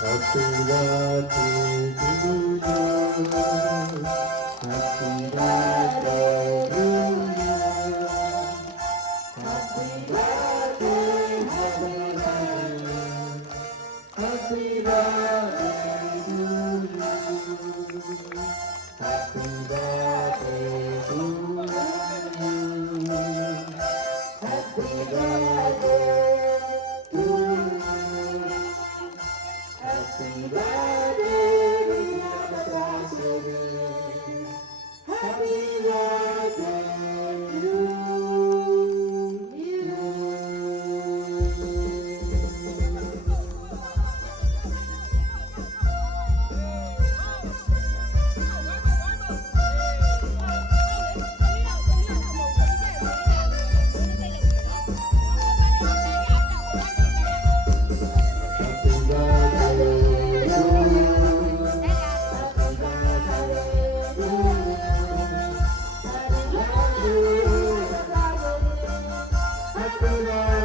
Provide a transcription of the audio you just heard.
Happy birthday to you. Happy birthday to you. Happy birthday, happy birthday. Happy birthday to you. Happy birthday to you. Happy birthday to you. Happy birthday, dear President. Happy birthday to you. Happy birthday to you. Happy birthday to you. Happy birthday, happy birthday.